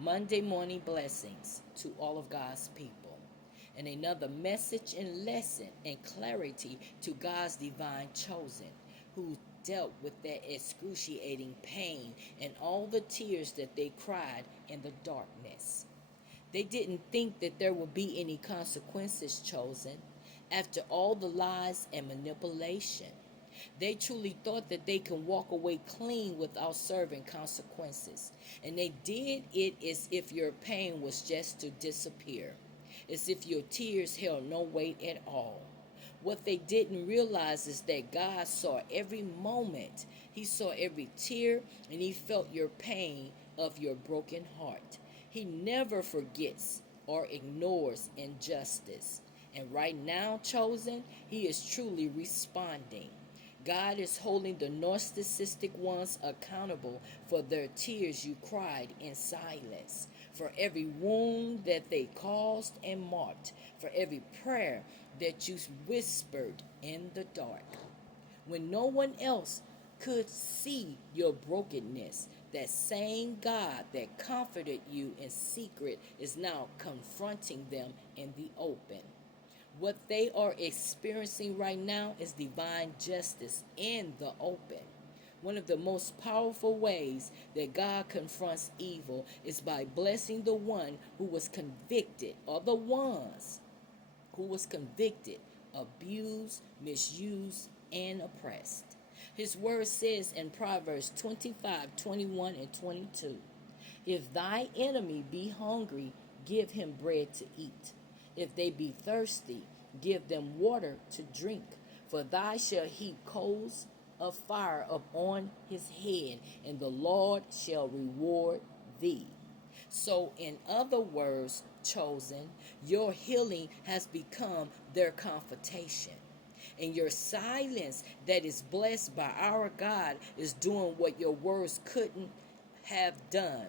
Monday morning blessings to all of God's people, and another message and lesson and clarity to God's divine chosen, who dealt with that excruciating pain and all the tears that they cried in the darkness. They didn't think that there would be any consequences chosen after all the lies and manipulation. They truly thought that they can walk away clean without serving consequences. And they did it as if your pain was just to disappear, as if your tears held no weight at all. What they didn't realize is that God saw every moment. He saw every tear, and He felt your pain of your broken heart. He never forgets or ignores injustice. And right now, chosen, He is truly responding. God is holding the narcissistic ones accountable for their tears you cried in silence, for every wound that they caused and marked, for every prayer that you whispered in the dark. When no one else could see your brokenness, that same God that comforted you in secret is now confronting them in the open. What they are experiencing right now is divine justice in the open. One of the most powerful ways that God confronts evil is by blessing the one who was convicted, or the ones who was convicted, abused, misused, and oppressed. His word says in Proverbs 25:21 and 22, if thy enemy be hungry, give him bread to eat. If they be thirsty, give them water to drink. For thou shalt heap coals of fire upon his head, and the Lord shall reward thee. So, in other words, chosen, your healing has become their confrontation. And your silence that is blessed by our God is doing what your words couldn't have done.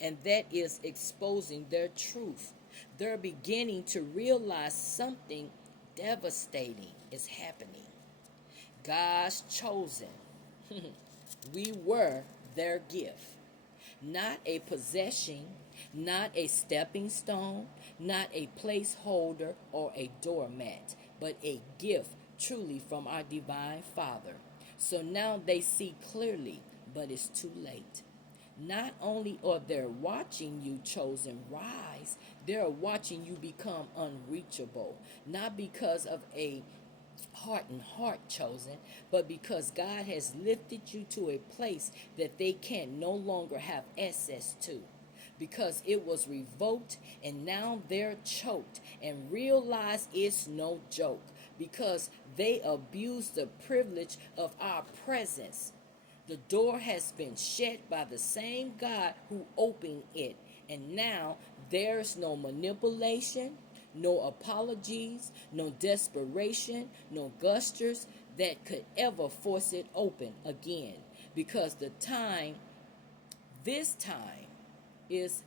And that is exposing their truth. They're beginning to realize something devastating is happening. God's chosen. We were their gift. Not a possession, not a stepping stone, not a placeholder or a doormat, but a gift truly from our divine Father. So now they see clearly, but it's too late. Not only are they watching you chosen rise, they're watching you become unreachable. Not because of a hardened heart chosen, but because God has lifted you to a place that they can no longer have access to. Because it was revoked and now they're choked and realize it's no joke. Because they abuse the privilege of our presence. The door has been shut by the same God who opened it. And now there's no manipulation, no apologies, no desperation, no gestures that could ever force it open again. Because this time, is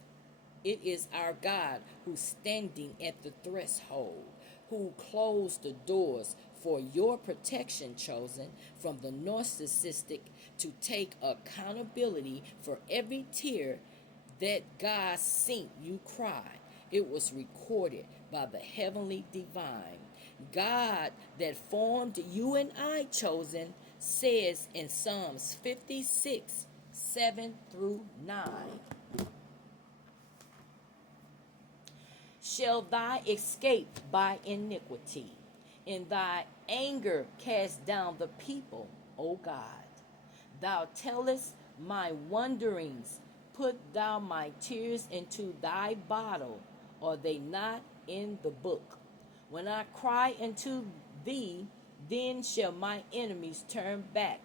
it is our God who's standing at the threshold, who closed the doors for your protection, chosen, from the narcissistic, to take accountability for every tear that God seen you cry. It was recorded by the heavenly divine. God that formed you and I, chosen, says in Psalms 56:7-9. Shall thy escape by iniquity? In thy anger cast down the people, O God. Thou tellest my wanderings, put thou my tears into thy bottle, are they not in the book? When I cry unto thee, then shall my enemies turn back.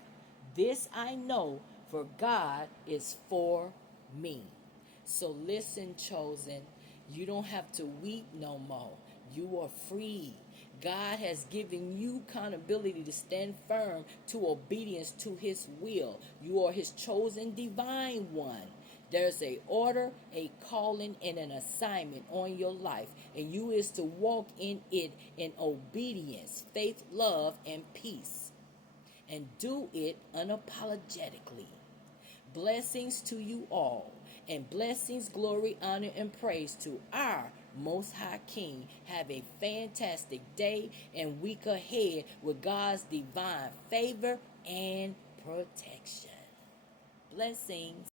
This I know, for God is for me. So listen, chosen, you don't have to weep no more. You are free. God has given you accountability to stand firm to obedience to his will. You are his chosen divine one. There's a order, a calling, and an assignment on your life, and you is to walk in it in obedience, faith, love, and peace, and do it unapologetically. Blessings to you all, And blessings, glory, honor, and praise to our Most High King. Have a fantastic day and week ahead with God's divine favor and protection. Blessings.